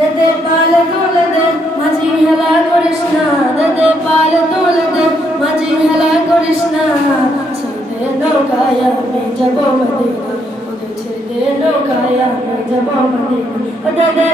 দেদে পাল তোলে দে মাঝি হেলা করিস না, দেদে পাল তোলে দে মাঝি হেলা করিস না। ছেড়ে নৌকায় আমি যাব মদিনা, ওদের ছেড়ে নৌকায় আমি যাব মদিনা। দেদে